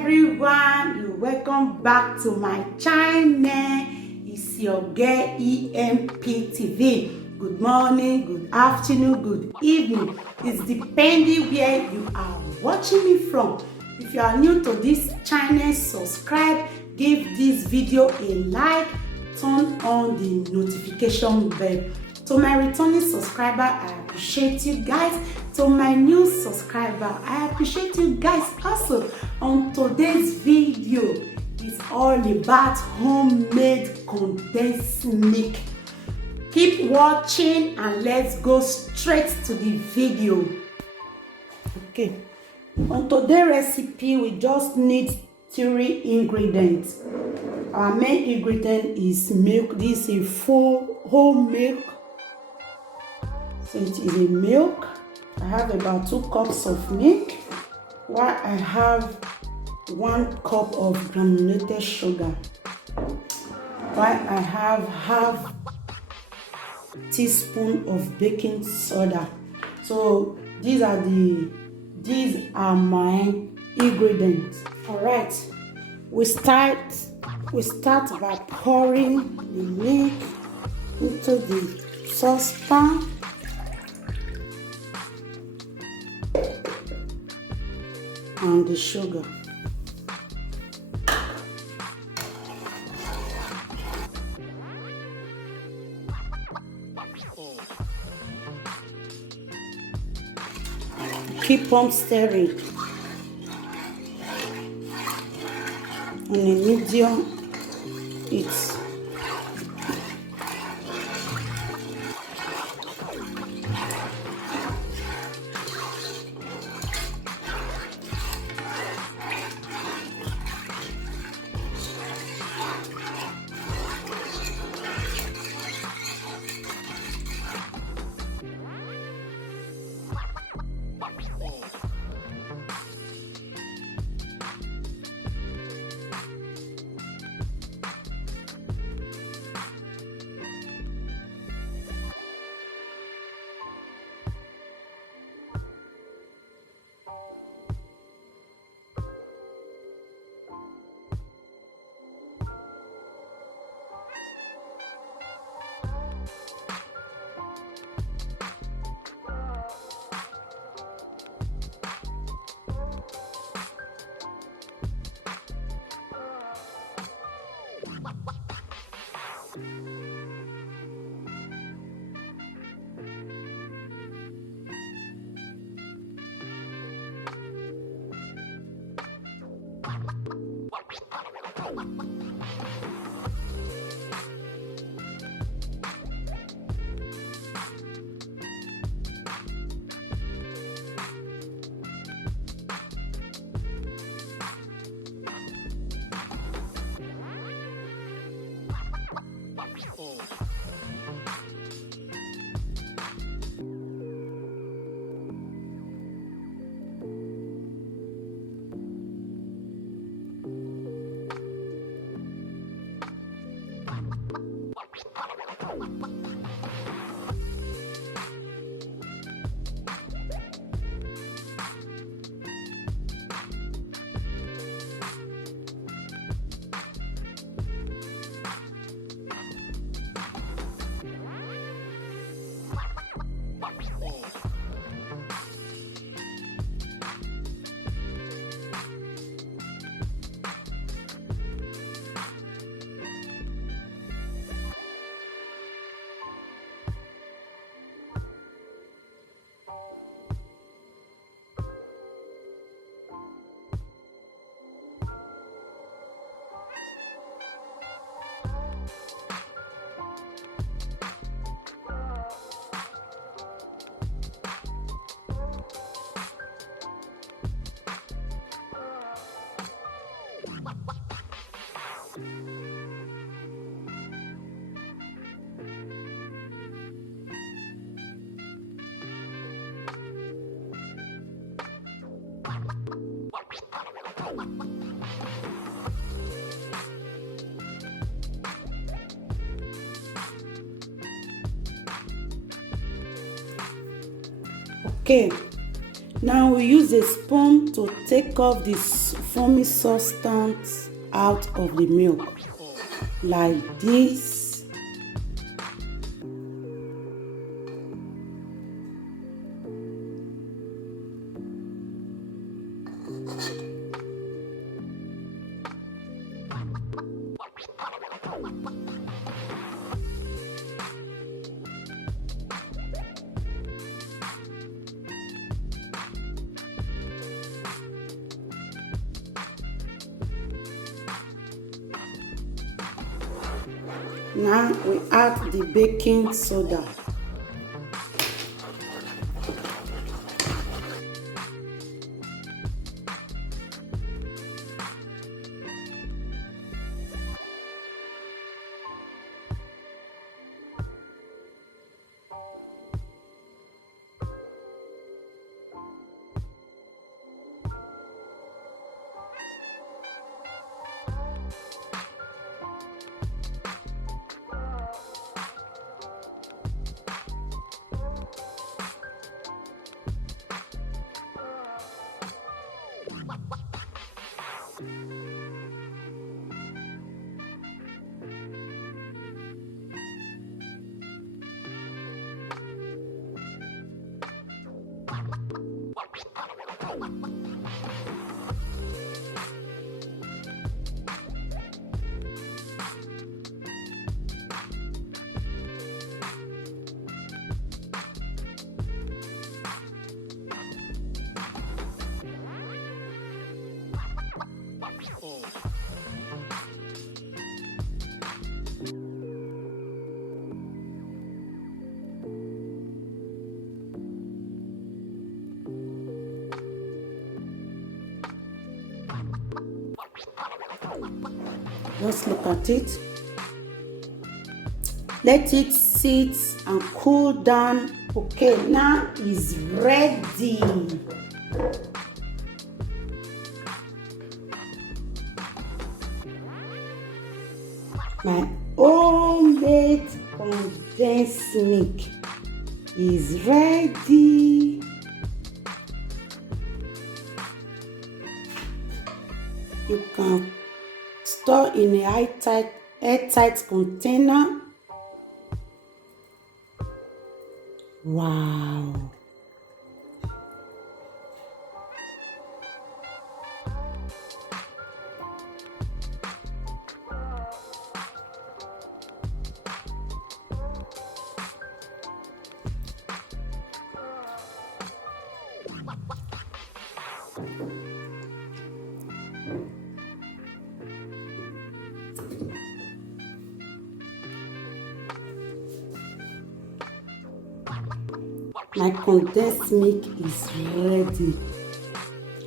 everyone, you're welcome back to my channel. It's your girl EMPTV. Good morning, good afternoon, good evening. It's depending where you are watching me from. If you are new to this channel, subscribe, give this video a like, turn on the notification bell. To my returning subscriber, I appreciate you guys. To my new subscriber, I appreciate you guys also. On today's video, it's all about homemade condensed milk. Keep watching and let's go straight to the video. Okay, on today's recipe, we just need 3 ingredients. Our main ingredient is milk. This is full whole milk. So it is a milk. I have about 2 cups of milk, while I have 1 cup of granulated sugar, while I have half teaspoon of baking soda. So these are my ingredients. All right, we start by pouring the milk into the saucepan. And the sugar. Keep on stirring on a medium heat. Okay, Now we use a spoon to take off this foamy substance out of the milk, like this. Now we add the baking soda. Just look at it. Let it sit and cool down. Okay, now it's ready. My homemade condensed milk is ready. You can store in a airtight container. Wow. My condensed milk is ready.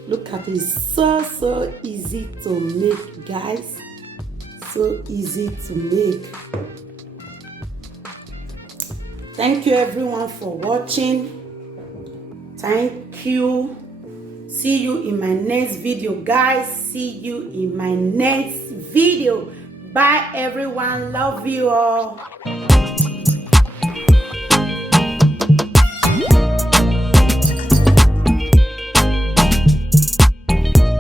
Look at it, so easy to make, guys. So easy to make. Thank you everyone for watching. Thank you. See you in my next video, guys. See you in my next video. Bye everyone. Love you all.